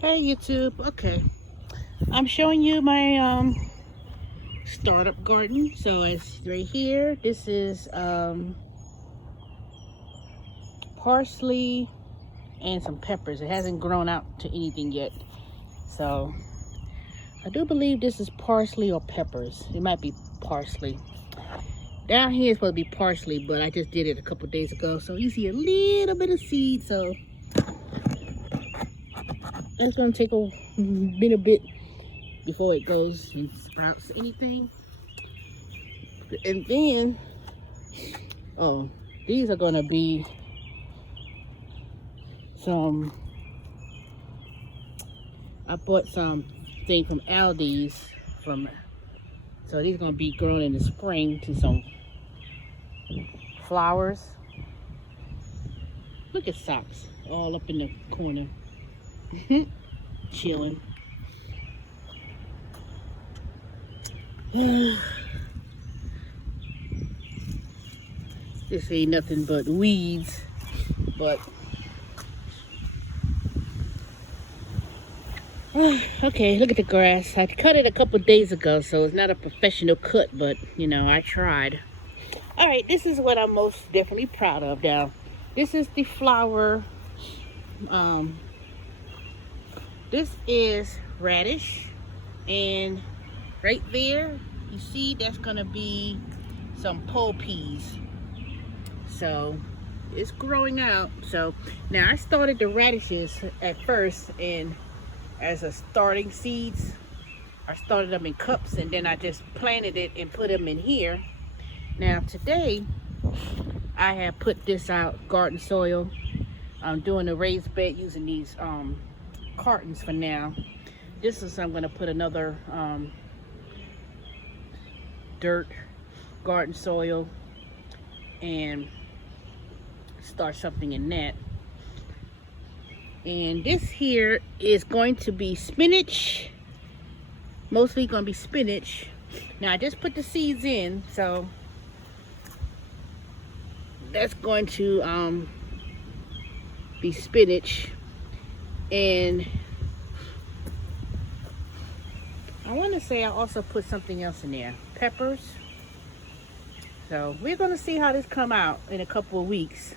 Hey YouTube, okay. I'm showing you my startup garden. So it's right here. This is parsley and some peppers. It hasn't grown out to anything yet. So I do believe this is parsley or peppers. It might be parsley. Down here it's supposed to be parsley, but I just did it a couple days ago. So you see a little bit of seed. So it's gonna take a bit before it goes and sprouts anything. And then, oh, these are gonna be some, I bought some thing from Aldi's so these are gonna be grown in the spring to some flowers. Look at socks all up in the corner, chilling. This ain't nothing but weeds, but okay, look at the grass. I cut it a couple days ago, so it's not a professional cut, but you know, I tried. All right, this is what I'm most definitely proud of now. This is the flower. This is radish, and right there, you see that's gonna be some pole peas. So it's growing out. So now I started the radishes at first, and as a starting seeds, I started them in cups, and then I just planted it and put them in here. Now today I have put this out, garden soil. I'm doing a raised bed using these cartons for now. This is, I'm gonna put another dirt garden soil and start something in that. And this here is going to be spinach, mostly gonna be spinach. Now I just put the seeds in, so that's going to be spinach. And I want to say I also put something else in there, peppers. So we're going to see how this come out in a couple of weeks.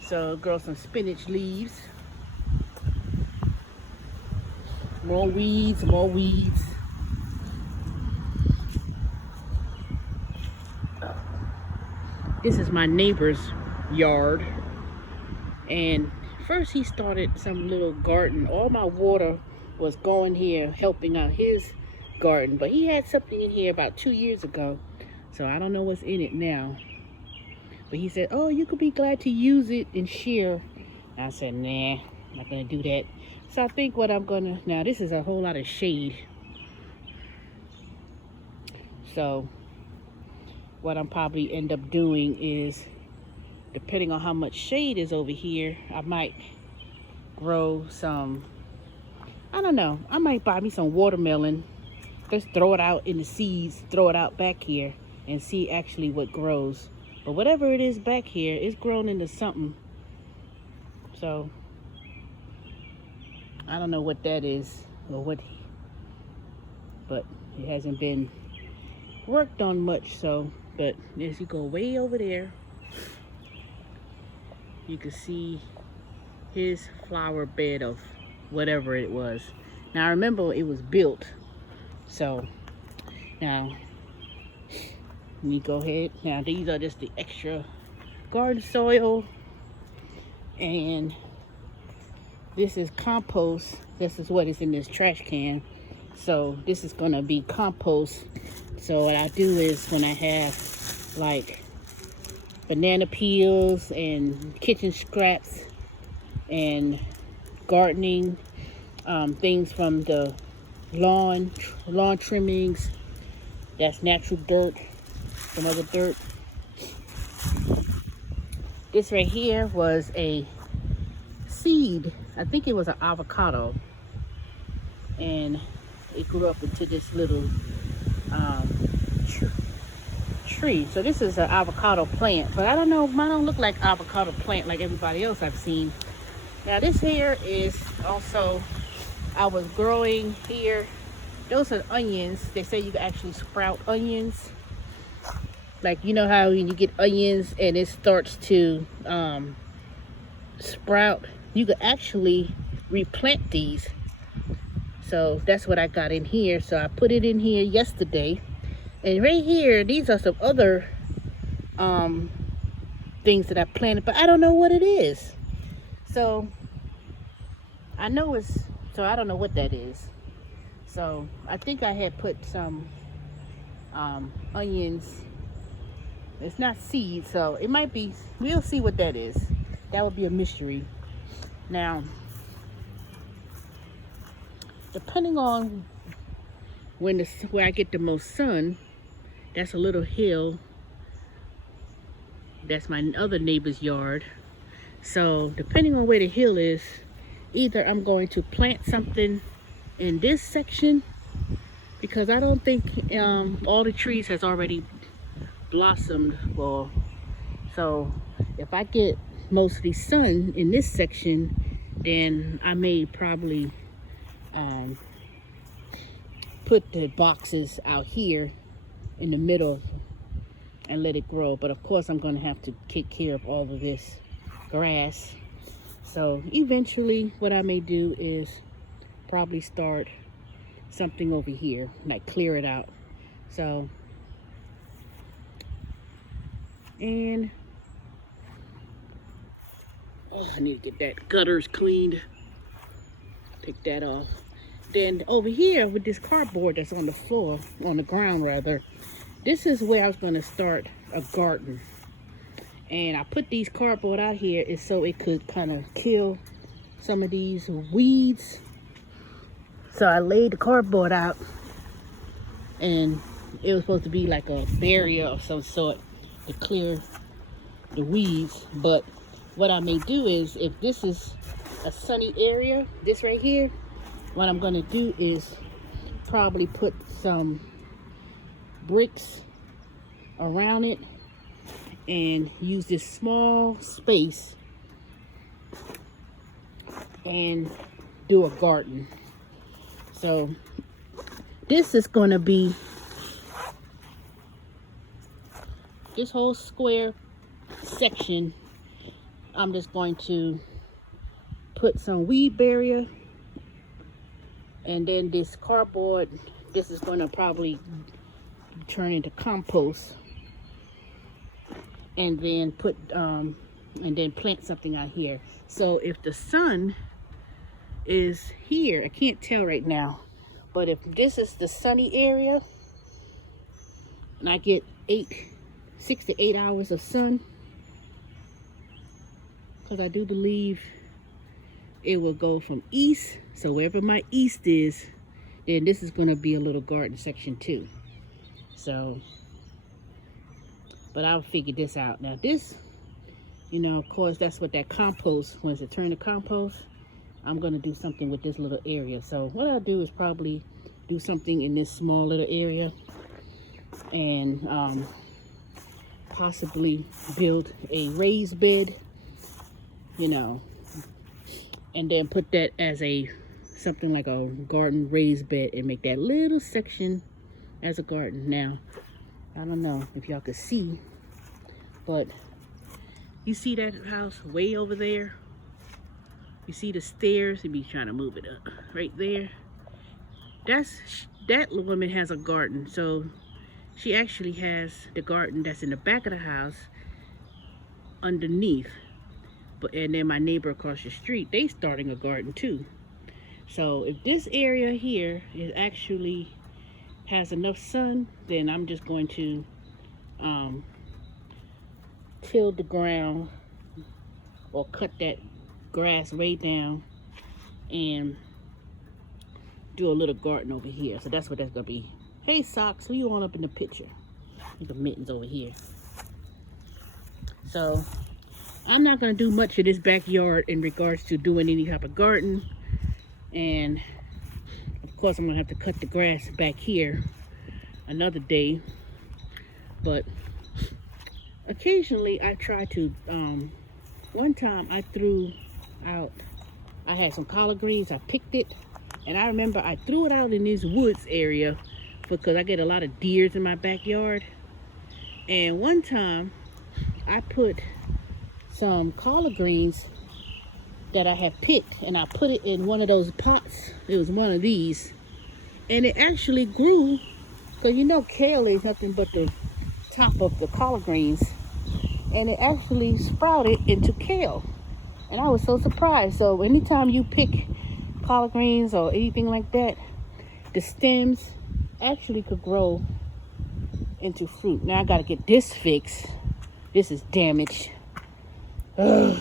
So grow some spinach leaves. More weeds, more weeds. This is my neighbor's yard. And first he started some little garden. All my water was going here helping out his garden. But he had something in here about 2 years ago. So I don't know what's in it now. But he said, oh, you could be glad to use it and share. I said, nah, I'm not gonna do that. So I think what I'm gonna, now this is a whole lot of shade. So what I'm probably end up doing is, depending on how much shade is over here, I might grow some, I don't know, I might buy me some watermelon. Just throw it out in the seeds, throw it out back here and see actually what grows. But whatever it is back here, it's grown into something. So I don't know what that is or what, but it hasn't been worked on much. So, but as you go way over there, you can see his flower bed of whatever it was. Now remember, it was built. So now let me go ahead. Now these are just the extra garden soil, and this is compost. This is what is in this trash can. So this is gonna be compost. So what I do is, when I have like banana peels and kitchen scraps and gardening things from the lawn trimmings, that's natural dirt, some other dirt. This right here was a seed. I think it was an avocado, and it grew up into this little tree. So this is an avocado plant, but I don't know, mine don't look like avocado plant like everybody else I've seen. Now this here is also, I was growing here. Those are onions. They say you can actually sprout onions. Like, you know how when you get onions and it starts to sprout, you can actually replant these. So that's what I got in here. So I put it in here yesterday. And right here, these are some other things that I planted, but I don't know what it is. So I know I don't know what that is. So I think I had put some onions. It's not seeds, so it might be, we'll see what that is. That would be a mystery. Now, depending on where I get the most sun, that's a little hill. That's my other neighbor's yard. So depending on where the hill is, either I'm going to plant something in this section, because I don't think all the trees has already blossomed. Well, so if I get mostly sun in this section, then I may probably put the boxes out here in the middle and let it grow. But of course I'm going to have to take care of all of this grass. So eventually what I may do is probably start something over here, like clear it out. So, and I need to get that gutters cleaned. Take that off. Then over here with this cardboard that's on the floor, on the ground rather, this is where I was going to start a garden. And I put these cardboard out here is so it could kind of kill some of these weeds. So I laid the cardboard out, and it was supposed to be like a barrier of some sort to clear the weeds. But what I may do is, if this is a sunny area, this right here, what I'm going to do is probably put some bricks around it and use this small space and do a garden. So this is going to be, this whole square section, I'm just going to put some weed barrier, and then this cardboard, this is going to probably turn into compost, and then put and then plant something out here. So if the sun is here, I can't tell right now, but if this is the sunny area and I get 6 to 8 hours of sun, because I do believe it will go from east. So wherever my east is, then this is going to be a little garden section too. So, but I'll figure this out. Now this, you know, of course, that's what that compost, once it turns to compost, I'm going to do something with this little area. So what I'll do is probably do something in this small little area, and possibly build a raised bed, you know, and then put that as a something like a garden raised bed, and make that little section as a garden. Now, I don't know if y'all could see, but you see that house way over there? You see the stairs? You'd be trying to move it up right there. That woman has a garden. So she actually has the garden that's in the back of the house underneath. And then my neighbor across the street, they starting a garden too. So if this area here is actually has enough sun, then I'm just going to till the ground or cut that grass way down and do a little garden over here. So that's what that's gonna be. Hey Socks, who you on up in the picture? The Mittens over here. So I'm not gonna do much of this backyard in regards to doing any type of garden, and of course I'm gonna have to cut the grass back here another day. But occasionally I try to one time I threw out I had some collard greens. I picked it, and I remember I threw it out in this woods area because I get a lot of deers in my backyard. And one time I put some collard greens that I had picked, and I put it in one of those pots. It was one of these, and it actually grew, because you know kale is nothing but the top of the collard greens, and it actually sprouted into kale. And I was so surprised. So anytime you pick collard greens or anything like that, the stems actually could grow into fruit. Now I gotta get this fixed. This is damaged. Ugh.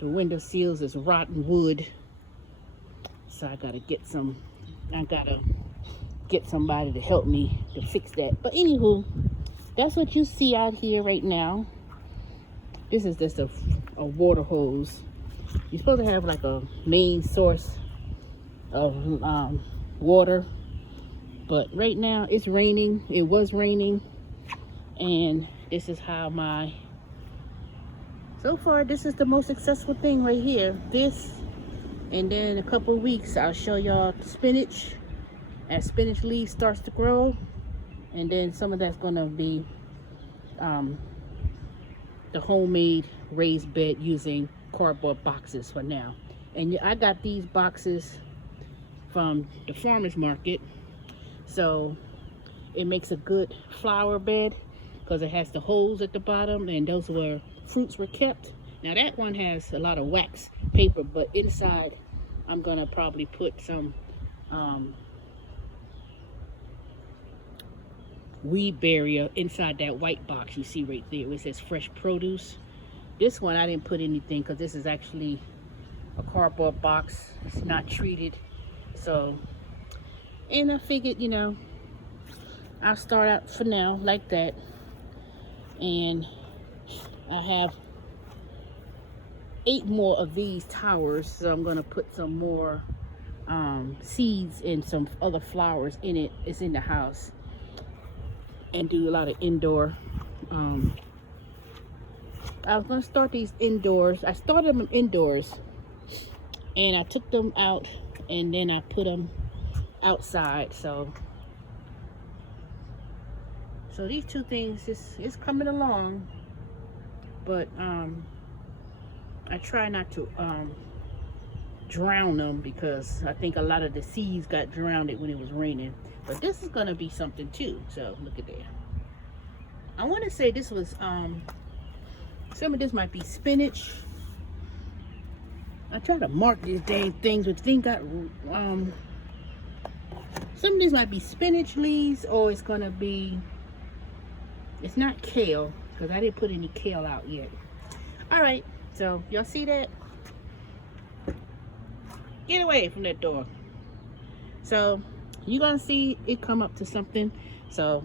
The window seals is rotten wood. So I gotta get somebody to help me to fix that. But anywho, that's what you see out here right now. This is just a water hose. You're supposed to have like a main source of water, but right now it's raining. It was raining, and this is how so far this is the most successful thing right here. This, and then in a couple of weeks I'll show y'all spinach as spinach leaves starts to grow, and then some of that's gonna be the homemade raised bed using cardboard boxes for now. And I got these boxes from the farmer's market, so it makes a good flower bed because it has the holes at the bottom, and those where fruits were kept. Now that one has a lot of wax paper, but inside I'm gonna probably put some weed barrier inside that white box you see right there. It says fresh produce. This one I didn't put anything because this is actually a cardboard box. It's not treated. So, and I figured, you know, I'll start out for now like that. And I have 8 more of these towers, so I'm gonna put some more seeds and some other flowers in it. It's in the house, and do a lot of indoor. I was gonna start these indoors. I started them indoors, and I took them out, and then I put them outside. So these two things is coming along, but I try not to drown them, because I think a lot of the seeds got drowned when it was raining. But this is gonna be something too. So look at there. I want to say this was some of this might be spinach. I try to mark these dang things, but thing got some of these might be spinach leaves, or it's gonna be, it's not kale, because I didn't put any kale out yet. All right, so y'all see that? Get away from that door. So you're gonna see it come up to something. So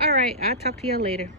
all right, I'll talk to y'all later.